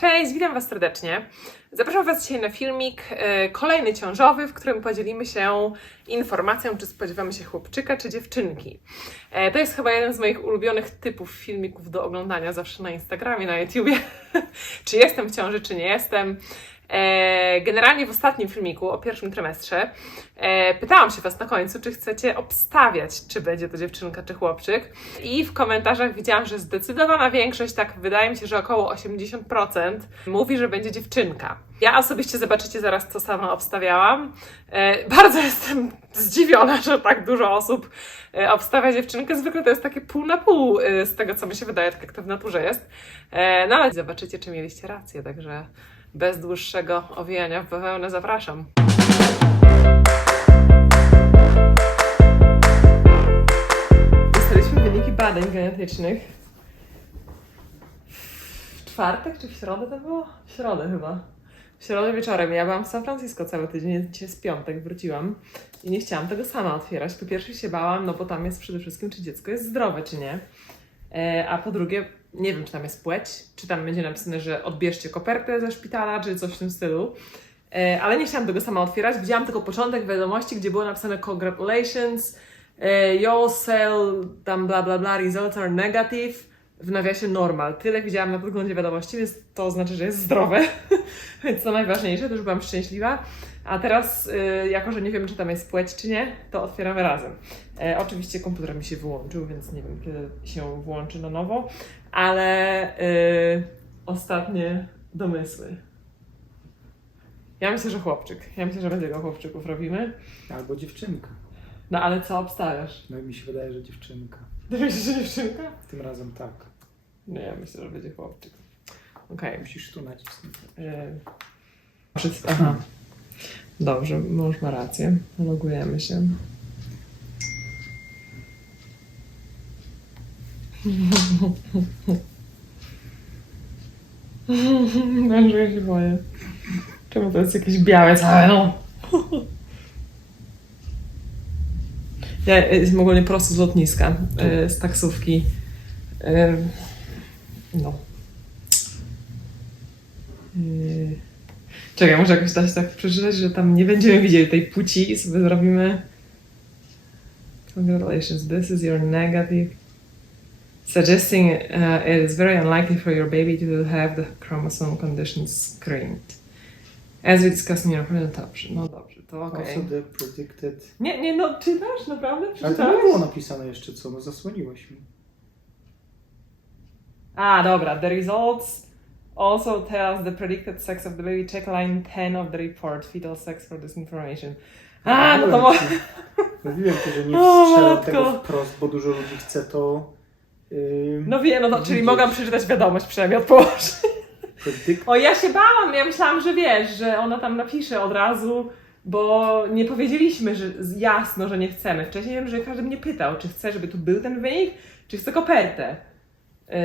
Cześć, witam Was serdecznie. Zapraszam Was dzisiaj na filmik e, kolejny ciążowy, w którym podzielimy się informacją, czy spodziewamy się chłopczyka, czy dziewczynki. E, To jest chyba jeden z moich ulubionych typów filmików do oglądania zawsze na Instagramie, na YouTubie. czy jestem w ciąży, czy nie jestem. E, Generalnie w ostatnim filmiku o pierwszym trymestrze e, pytałam się Was na końcu, czy chcecie obstawiać, czy będzie to dziewczynka, czy chłopczyk. I w komentarzach widziałam, że zdecydowana większość, tak wydaje mi się, że około 80% mówi, że będzie dziewczynka. Ja osobiście zobaczycie zaraz, co sama obstawiałam. E, bardzo jestem zdziwiona, że tak dużo osób obstawia dziewczynkę. Zwykle to jest takie pół na pół z tego, co mi się wydaje, tak jak to w naturze jest. No ale zobaczycie, czy mieliście rację, także bez dłuższego owijania w bawełnę zapraszam. Dostaliśmy wyniki badań genetycznych. W czwartek czy w środę to było? W środę chyba. W środę wieczorem. Ja byłam w San Francisco cały tydzień, dzisiaj jest piątek, wróciłam i nie chciałam tego sama otwierać. Po pierwsze się bałam, no bo tam jest przede wszystkim, czy dziecko jest zdrowe, czy nie. E, a po drugie, nie wiem, czy tam jest płeć, czy tam będzie napisane, że odbierzcie kopertę ze szpitala, czy coś w tym stylu. E, ale nie chciałam tego sama otwierać. Widziałam tylko początek wiadomości, gdzie było napisane congratulations, e, your cell, tam bla bla bla, results are negative, w nawiasie normal. Tyle widziałam na podglądzie wiadomości, więc to znaczy, że jest zdrowe. więc to najważniejsze, to już byłam szczęśliwa. A teraz, y, jako że nie wiem, czy tam jest płeć, czy nie, to otwieramy razem. E, oczywiście komputer mi się wyłączył, więc nie wiem, kiedy się włączy na nowo, ale y, ostatnie domysły. Ja myślę, że chłopczyk. Ja myślę, że będzie go chłopczyków robimy. Albo dziewczynka. No ale co obstawiasz? No i mi się wydaje, że dziewczynka. Myślisz, że dziewczynka? Tym razem tak. Nie, ja myślę, że będzie chłopczyk. Okej. Musisz tu nacisnąć. Okay. Aha. Dobrze, mąż ma rację. Logujemy się. Mężu, ja się boję. Czemu to jest jakieś białe całe, no? Ja jestem ogólnie prosto z lotniska, e, z taksówki. E, No. Czekaj, może jakoś da się tak przeczytać, że tam nie będziemy widzieli tej płci i sobie zrobimy Congratulations, this is your negative suggesting uh, it is very unlikely for your baby to have the chromosome condition screened. As we discussed in your dobrze, no dobrze, to okej. Also the predicted... Nie, nie, no czytasz? Naprawdę? Ale to nie Przeczytałeś? było napisane jeszcze co, no zasłoniłeś mi. A, dobra. The results also tell us the predicted sex of the baby. Check line 10 of the report. Fetal sex for this information. A, no to Mówiłem może... ci- Mówiłem ci, że nie O, strzelam matko. tego wprost, bo dużo ludzi chce to... Yy, No wiem, no to, czyli widzieć. mogłam przeczytać wiadomość przynajmniej od. Predict... O, ja się bałam. Ja myślałam, że wiesz, że ona tam napisze od razu, bo nie powiedzieliśmy że jasno, że nie chcemy. Wcześniej wiem, że każdy mnie pytał, czy chce, żeby tu był ten wynik, czy chce kopertę. Yy...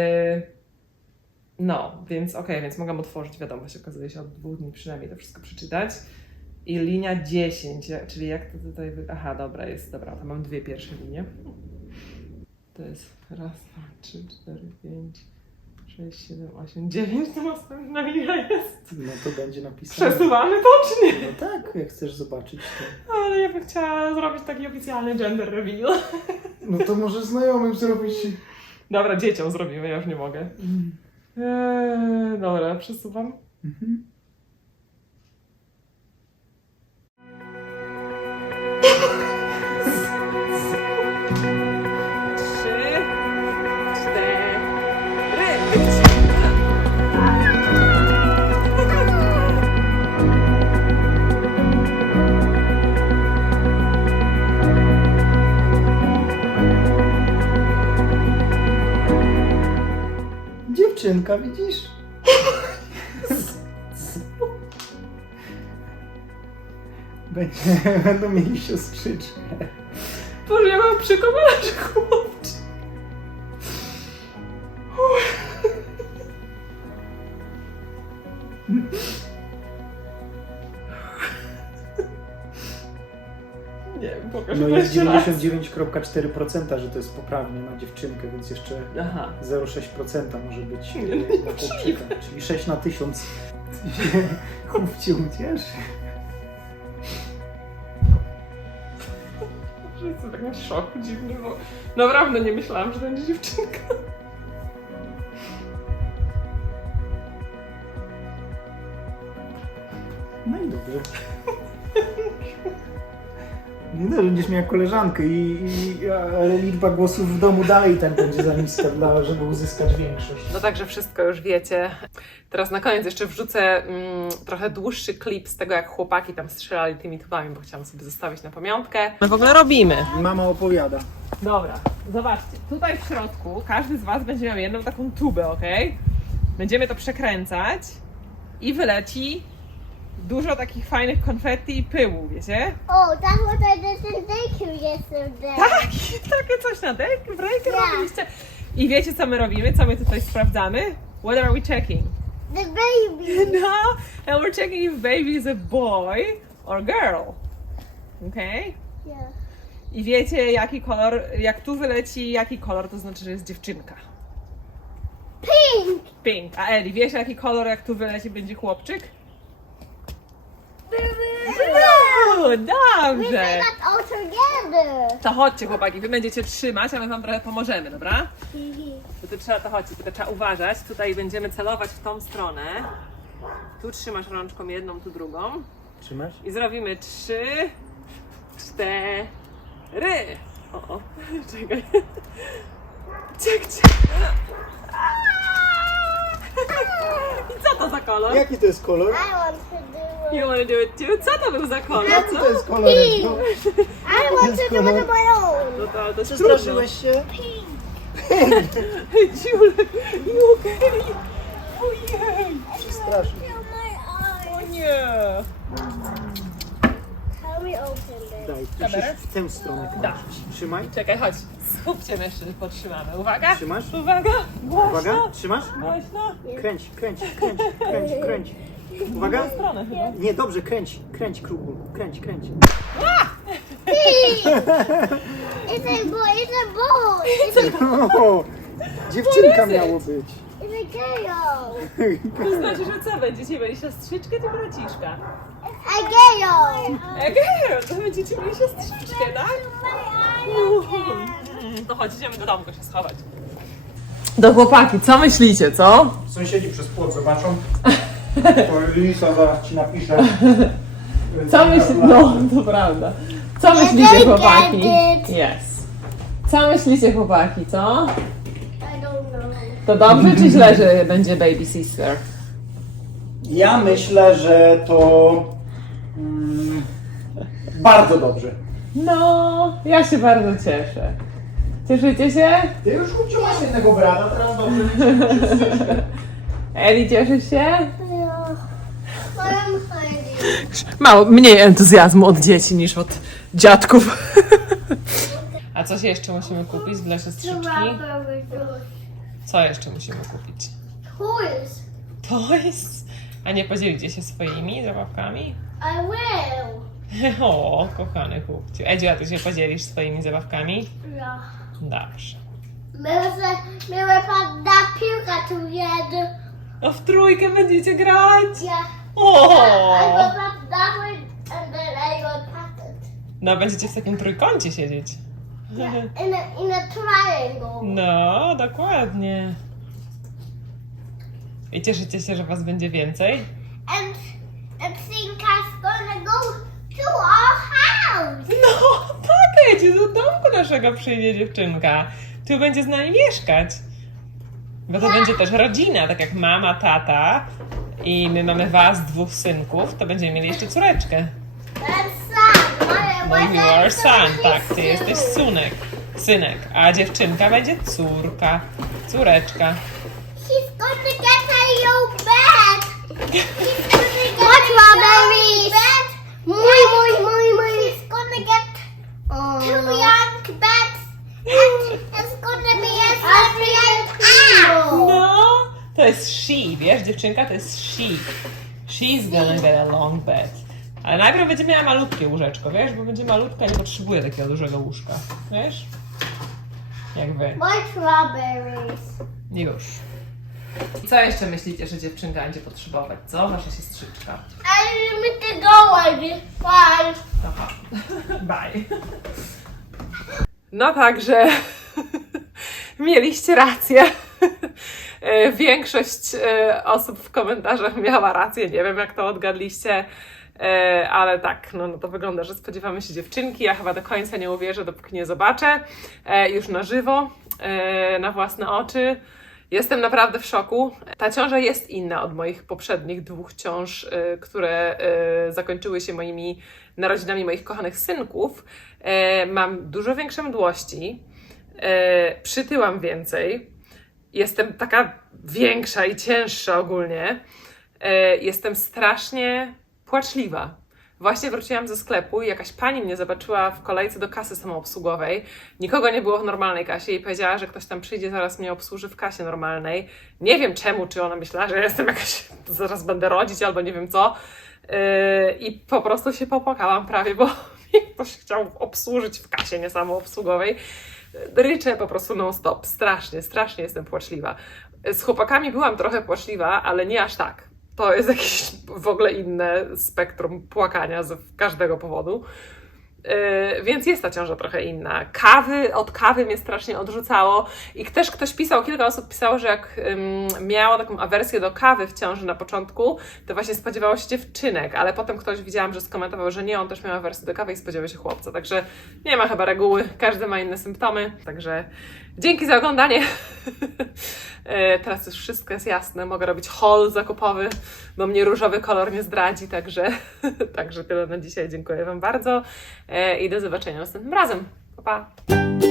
No, więc okej, więc mogłam otworzyć wiadomość, okazuje się od dwóch dni przynajmniej to wszystko przeczytać. I linia 10, jak- czyli jak to tutaj. Aha, dobra, jest, dobra, to mam dwie pierwsze linie. To jest raz, dwa, trzy, cztery, pięć, sześć, siedem, osiem, dziewięć, to następna linia jest. No to będzie napisane. Przesuwamy to, czy nie? No tak, jak chcesz zobaczyć to. Ale ja bym chciała zrobić taki oficjalny gender reveal. No to może znajomym zrobić... Dobra, dzieciom zrobimy, ja już nie mogę. Eee, dobra, przesuwam. Mhm. Dziewczynka, widzisz? Będzie, będą mieli siostrzyczkę. Boże, ja mam przekonać, No jest jeszcze raz. 99,4%, że to jest poprawnie na dziewczynkę, więc jeszcze Aha. 0,6% może być no na chłopczyka. Czyli 6 na 1000 chłop cię ucieszy. Jestem w takim szoku dziwnym, bo naprawdę nie myślałam, że to będzie dziewczynka. No i dobrze. Nie no, będziesz miała koleżankę i, i ale liczba głosów w domu dalej tak będzie za niska, dla, żeby uzyskać większość. No także wszystko już wiecie. Teraz na koniec jeszcze wrzucę mm, trochę dłuższy klip z tego, jak chłopaki tam strzelali tymi tubami, bo chciałam sobie zostawić na pamiątkę. My w ogóle robimy. Mama opowiada. Dobra, zobaczcie. Tutaj w środku każdy z Was będzie miał jedną taką tubę, ok? Będziemy to przekręcać i wyleci dużo takich fajnych konfetti i pyłu, wiecie? Oh, that's what I did in daycare yesterday. Tak, takie coś na dek, w rękę Yeah. robiliście. I wiecie co my robimy? Co my tutaj sprawdzamy? What are we checking? The baby. No, and we're checking if baby is a boy or girl. Okay? Yeah. I wiecie jaki kolor, jak tu wyleci jaki kolor, to znaczy, że jest dziewczynka. Pink. Pink. A Eli, wiesz jaki kolor, jak tu wyleci będzie chłopczyk? Dobrze. all together. To chodźcie chłopaki, wy będziecie trzymać, a my wam trochę pomożemy, dobra? To, to trzeba, to chodźcie, tylko trzeba uważać. Tutaj będziemy celować w tą stronę. Tu trzymasz rączką jedną, tu drugą. Trzymasz? I zrobimy trzy, cztery. O, o, czekaj. Ciek, ciek. I co to za kolor? Jaki to jest kolor? I want to do You it. wanna do it too? Co to był za kolor? Co? to jest kolor? No, I want to do it on my own. No to, ale to jest przestraszyłeś się? Pink. Julek, okej. Ojej. Przestraszył. Feel my O eyes. nie. How we open Daj, Kamerę? musisz w tę stronę Da. kręcić. Trzymaj. Czekaj, chodź. Skupcie mężczyzn, potrzymamy. Uwaga. Trzymasz? Uwaga. Głośno. Uwaga, trzymasz? Głośno. Kręć, kręć, kręć, kręć, kręć. Uwaga. W stronę chyba. Nie, dobrze, kręć, kręć krugu, kręć, kręć. It's a boy. It's a boy. It's a, O, dziewczynka miało być. To znaczy, że co będziecie mieli siostrzyczkę czy braciszka? A girl. Okej, to będziecie mieli siostrzyczkę, tak? Eyes. To chodź, idziemy do domku się schować. Do chłopaki, co myślicie, co? Sąsiedzi przez płot zobaczą. To Lisa zaraz ci napisze. Co myślicie? No, to prawda. Co myślicie, chłopaki? Yes. Co myślicie, chłopaki, co? To dobrze czy źle, że będzie baby sister? Ja myślę, że to mm, bardzo dobrze. No, ja się bardzo cieszę. Cieszycie się? Ty już uciąłaś jednego brata, teraz dobrze. Eli, cieszysz się? I'm hiding. Mało, mniej entuzjazmu od dzieci niż od dziadków. A coś jeszcze musimy kupić dla siostrzyczki? Juice. Co jeszcze musimy kupić? Toys. To jest... A nie podzielicie się swoimi zabawkami? I will. O, kochany chłopciu. Edziu, a ty się podzielisz swoimi zabawkami? Yeah. Dobrze. My were from that piłka together. A w trójkę będziecie grać? Yeah. O! That way and then I it. No, będziecie w takim trójkącie siedzieć. Yeah. In a in a triangle. No, dokładnie. I cieszycie się, że was będzie więcej? And and Sinka's gonna go to our house. No, tak, Edziu, do domku naszego przyjdzie dziewczynka. Tu będzie z nami mieszkać. Bo to będzie też rodzina, tak jak mama, tata i my mamy was, dwóch synków, to będziemy mieli jeszcze córeczkę. My you are son, tak, ty jesteś sunek, synek, a dziewczynka będzie córka, córeczka. He's gonna get a new bed. He's gonna get What strawberries? Bed. Muy, muy, muy, muy. He's gonna get two young beds. And it's gonna be a separate owl. No, to jest she, wiesz, dziewczynka to jest she. She's gonna get a long bed. Ale najpierw będzie miała malutkie łóżeczko, wiesz? Bo będzie malutka, nie potrzebuje takiego dużego łóżka. Wiesz? Jak wy. My strawberries. Już. I co jeszcze myślicie, że dziewczynka będzie potrzebować? Co? Wasza siostrzyczka. I need to go. Aha. Bye. No także mieliście rację. E, Większość e, osób w komentarzach miała rację. Nie wiem, jak to odgadliście. E, Ale tak, no, no to wygląda, że spodziewamy się dziewczynki. Ja chyba do końca nie uwierzę, dopóki nie zobaczę e, już na żywo, e, na własne oczy. Jestem naprawdę w szoku. Ta ciąża jest inna od moich poprzednich dwóch ciąż, które zakończyły się moimi narodzinami moich kochanych synków. Mam dużo większe mdłości, przytyłam więcej, jestem taka większa i cięższa ogólnie. Jestem strasznie płaczliwa. Właśnie wróciłam ze sklepu i jakaś pani mnie zobaczyła w kolejce do kasy samoobsługowej. Nikogo nie było w normalnej kasie i powiedziała, że ktoś tam przyjdzie, zaraz mnie obsłuży w kasie normalnej. Nie wiem czemu, czy ona myślała, że jestem jakaś, zaraz będę rodzić albo nie wiem co. Yy, I po prostu się popłakałam prawie, bo ktoś chciał obsłużyć w kasie nie samoobsługowej. Ryczę po prostu non-stop. Strasznie, strasznie jestem płaczliwa. Z chłopakami byłam trochę płaczliwa, ale nie aż tak. To jest jakieś w ogóle inne spektrum płakania z każdego powodu. Yy, więc jest ta ciąża trochę inna. Kawy, od kawy mnie strasznie odrzucało i też ktoś pisał, kilka osób pisało, że jak miała taką awersję do kawy w ciąży na początku, to właśnie spodziewało się dziewczynek, ale potem ktoś widziałam, że skomentował, że nie, on też miał awersję do kawy i spodziewał się chłopca, także nie ma chyba reguły, każdy ma inne symptomy, także dzięki za oglądanie. Yy, Teraz już wszystko jest jasne, mogę robić haul zakupowy, bo mnie różowy kolor nie zdradzi, także, także tyle na dzisiaj. Dziękuję Wam bardzo e, i do zobaczenia następnym razem. Pa, pa!